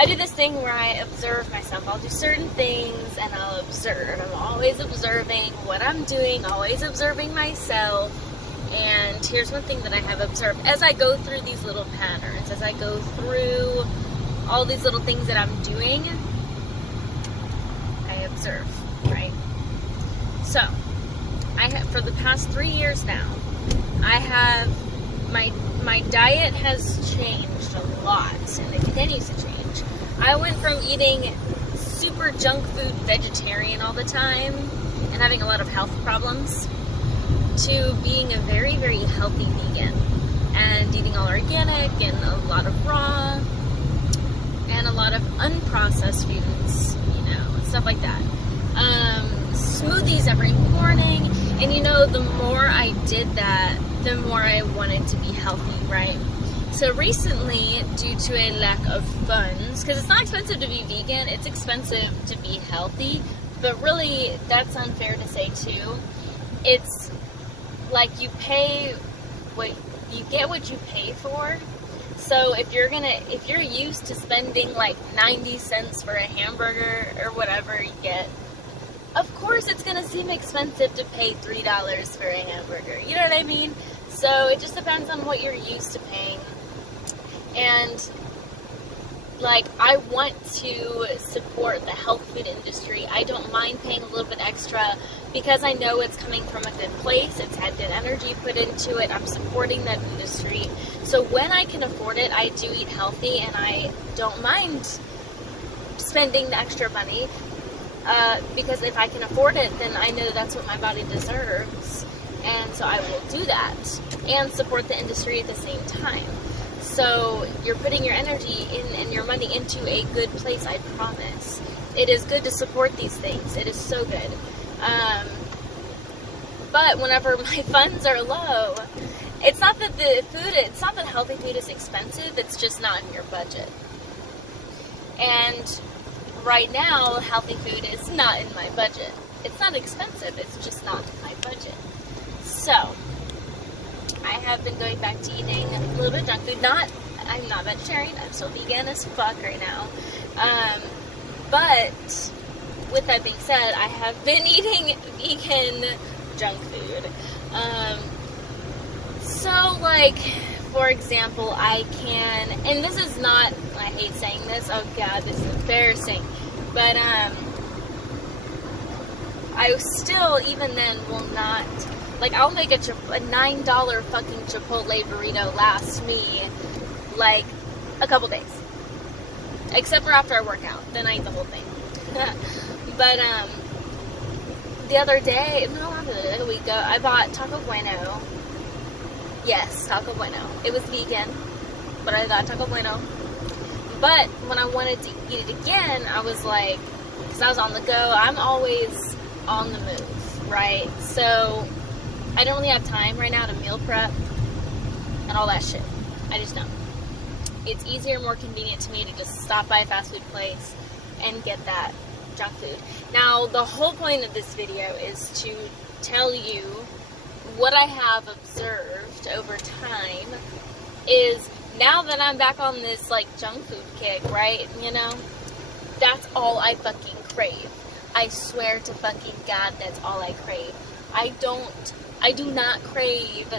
I do this thing where I observe myself. I'll do certain things and I'll observe. I'm always observing what I'm doing, always observing myself. And here's one thing that I have observed. As I go through these little patterns, as I go through all these little things that I'm doing, I observe, right? So, I have, for the past 3 years now, I have, my diet has changed a lot, and it continues to change. I went from eating super junk food vegetarian all the time and having a lot of health problems to being a very, very healthy vegan and eating all organic and a lot of raw and a lot of unprocessed foods, you know, stuff like that. Smoothies every morning, and you know, the more I did that, the more I wanted to be healthy, right? So recently, due to a lack of funds, because it's not expensive to be vegan, it's expensive to be healthy, but really, that's unfair to say too. It's like you pay what you get what you pay for. So if you're used to spending like 90 cents for a hamburger or whatever you get, of course it's gonna seem expensive to pay $3 for a hamburger. You know what I mean? So it just depends on what you're used to paying. And like, I want to support the health food industry. I don't mind paying a little bit extra because I know it's coming from a good place. It's had good energy put into it. I'm supporting that industry. So when I can afford it, I do eat healthy, and I don't mind spending the extra money because if I can afford it, then I know that's what my body deserves. And so I will do that and support the industry at the same time. So you're putting your energy in and your money into a good place, I promise. It is good to support these things. It is so good. But whenever my funds are low, it's not that healthy food is expensive, it's just not in your budget. And right now, healthy food is not in my budget. It's not expensive, it's just not in my budget. So, I have been going back to eating a little bit of junk food. I'm not vegetarian, I'm still vegan as fuck right now. But, with that being said, I have been eating vegan junk food. So, like, for example, I can, and this is not, I hate saying this, oh god, this is embarrassing, but, I still, even then, will not, like, I'll make a $9 fucking Chipotle burrito last me, like, a couple days. Except for after I work out. Then I eat the whole thing. But, the other day, a week ago, I bought Taco Bueno. Yes, Taco Bueno. It was vegan, but I got Taco Bueno. But, when I wanted to eat it again, I was like, because I was on the go, I'm always on the move, right? So, I don't really have time right now to meal prep and all that shit. I just don't. It's easier and more convenient to me to just stop by a fast food place and get that junk food. Now, the whole point of this video is to tell you what I have observed over time is now that I'm back on this, like, junk food kick, right? You know, that's all I fucking crave. I swear to fucking God, that's all I crave. I do not crave,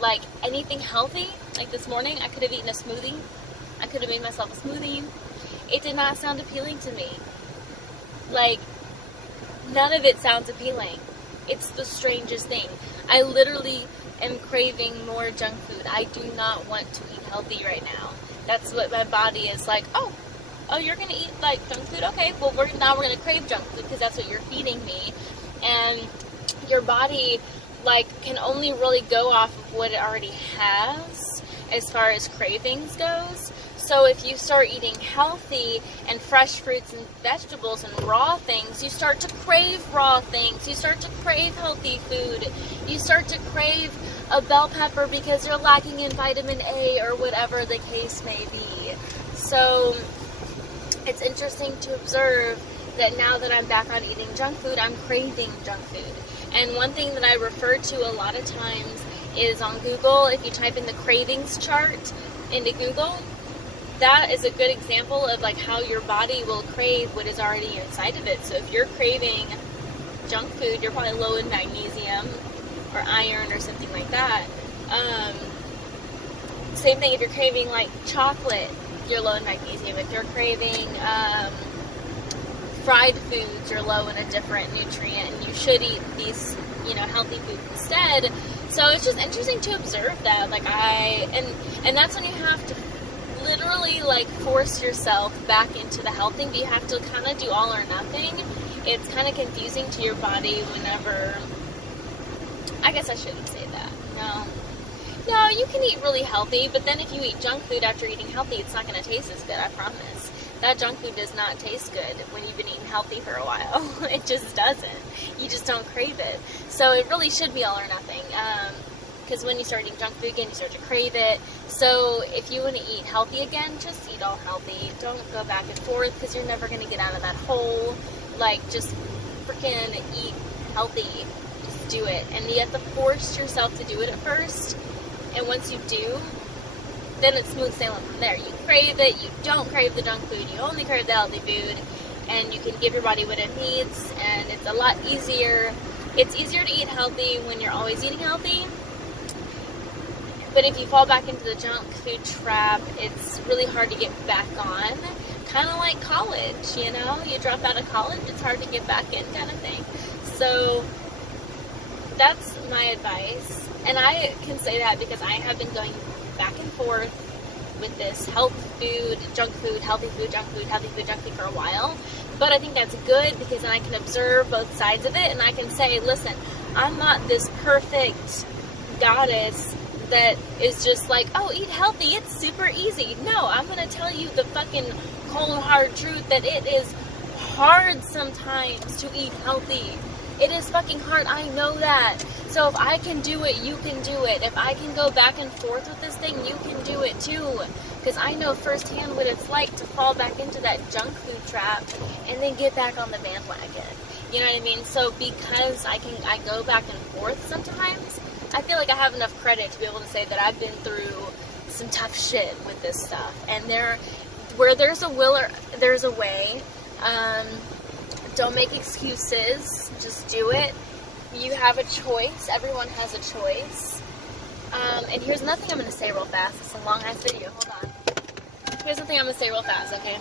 like, anything healthy. Like, this morning, I could have eaten a smoothie. I could have made myself a smoothie. It did not sound appealing to me. Like, none of it sounds appealing. It's the strangest thing. I literally am craving more junk food. I do not want to eat healthy right now. That's what my body is like, oh, you're going to eat, like, junk food? Okay, well, now we're going to crave junk food because that's what you're feeding me. And your body, like, can only really go off of what it already has as far as cravings goes. So if you start eating healthy and fresh fruits and vegetables and raw things, you start to crave raw things. You start to crave healthy food. You start to crave a bell pepper because you're lacking in vitamin A or whatever the case may be. So it's interesting to observe that now that I'm back on eating junk food, I'm craving junk food. And one thing that I refer to a lot of times is on Google, if you type in the cravings chart into Google, that is a good example of like how your body will crave what is already inside of it. So if you're craving junk food, you're probably low in magnesium or iron or something like that. Same thing if you're craving like chocolate, you're low in magnesium. If you're craving fried foods, you're low in a different nutrient, and you should eat these, healthy foods instead. So it's just interesting to observe that. Like and that's when you have to literally like force yourself back into the health thing, but you have to kind of do all or nothing. It's kind of confusing to your body whenever, I guess I shouldn't say that. No, you can eat really healthy, but then if you eat junk food after eating healthy, it's not going to taste as good, I promise. That junk food does not taste good when you've been eating healthy for a while. It just doesn't. You just don't crave it. So it really should be all or nothing. Because when you start eating junk food again, you start to crave it. So if you want to eat healthy again, just eat all healthy. Don't go back and forth, because you're never going to get out of that hole. Like, just freaking eat healthy. Just do it. And you have to force yourself to do it at first. And once you do, then it's smooth sailing from there. You crave it, you don't crave the junk food, you only crave the healthy food, and you can give your body what it needs, and it's a lot easier. It's easier to eat healthy when you're always eating healthy, but if you fall back into the junk food trap, it's really hard to get back on. Kind of like college, you drop out of college, it's hard to get back in kind of thing. So that's my advice. And I can say that because I have been going back and forth with this health food, junk food, healthy food, junk food, healthy food, junk food for a while. But I think that's good because then I can observe both sides of it, and I can say, listen, I'm not this perfect goddess that is just like, oh, eat healthy, it's super easy. No, I'm going to tell you the fucking cold hard truth that it is hard sometimes to eat healthy. It is fucking hard, I know that. So if I can do it, you can do it. If I can go back and forth with this thing, you can do it too. Because I know firsthand what it's like to fall back into that junk food trap and then get back on the bandwagon. You know what I mean? So because I go back and forth sometimes, I feel like I have enough credit to be able to say that I've been through some tough shit with this stuff. And where there's a will, there's a way. Don't make excuses. Just do it. You have a choice. Everyone has a choice. And here's nothing I'm going to say real fast. It's a long-ass video. Hold on. Here's the thing I'm going to say real fast, okay?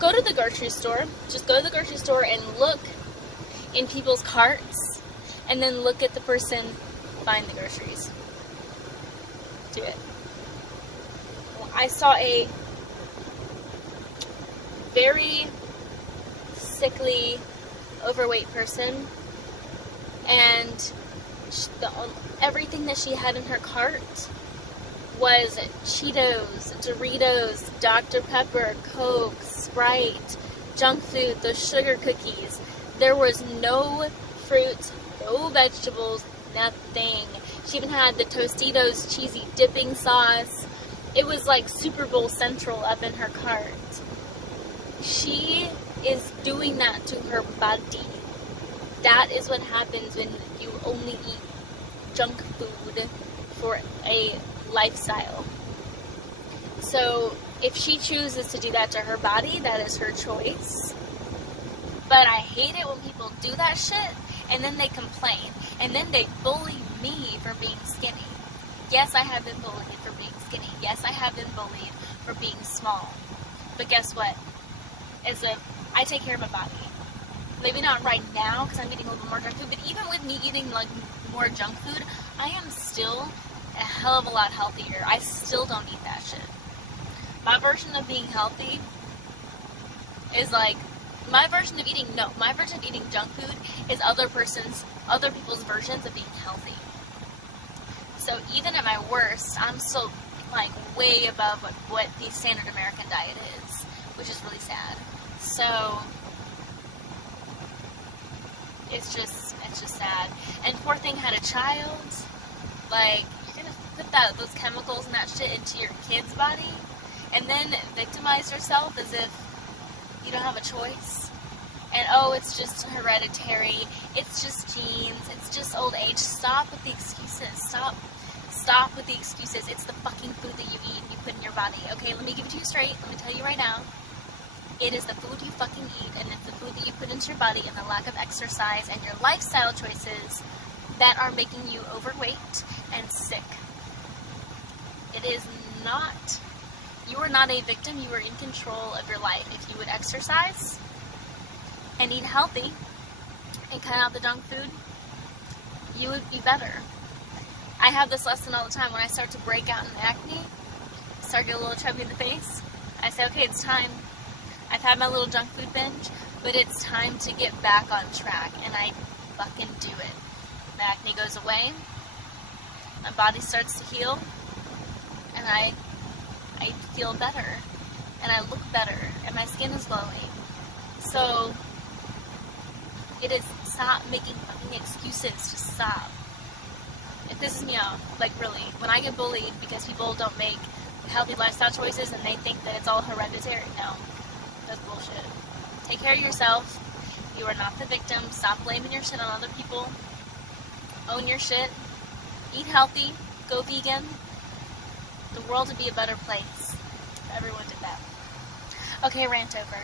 Go to the grocery store. Just go to the grocery store and look in people's carts. And then look at the person buying the groceries. Do it. I saw a very sickly, overweight person, and everything that she had in her cart was Cheetos, Doritos, Dr. Pepper, Coke, Sprite, junk food, those sugar cookies. There was no fruit, no vegetables, nothing. She even had the Tostitos cheesy dipping sauce. It was like Super Bowl Central up in her cart. She is doing that to her body. That is what happens when you only eat junk food for a lifestyle. So if she chooses to do that to her body, that is her choice. But I hate it when people do that shit and then they complain and then they bully me for being skinny. Yes, I have been bullied for being skinny. Yes, I have been bullied for being small. But guess what? I take care of my body. Maybe not right now because I'm eating a little more junk food, but even with me eating like more junk food, I am still a hell of a lot healthier. I still don't eat that shit. My version of being healthy is like, my version of eating junk food is other people's versions of being healthy. So even at my worst, I'm still like way above what the standard American diet is, which is really sad. So it's just sad. And poor thing had a child. Like, you're gonna put those chemicals and that shit into your kid's body and then victimize yourself as if you don't have a choice. And oh, it's just hereditary, it's just genes, it's just old age. Stop with the excuses. Stop with the excuses. It's the fucking food that you eat and you put in your body. Okay, let me give it to you straight. Let me tell you right now. It is the food you fucking eat, and it's the food that you put into your body, and the lack of exercise and your lifestyle choices that are making you overweight and sick. It is not. You are not a victim. You are in control of your life. If you would exercise and eat healthy and cut out the junk food, you would be better. I have this lesson all the time. When I start to break out in acne, start to get a little chubby in the face, I say, okay, it's time. I've had my little junk food binge, but it's time to get back on track, and I fucking do it. My acne goes away, my body starts to heal, and I feel better, and I look better, and my skin is glowing. So, it is, stop making fucking excuses. Just stop. It pisses me off, like really. When I get bullied because people don't make healthy lifestyle choices and they think that it's all hereditary, no. That's bullshit. Take care of yourself. You are not the victim. Stop blaming your shit on other people. Own your shit. Eat healthy. Go vegan. The world would be a better place if everyone did that. Okay, rant over.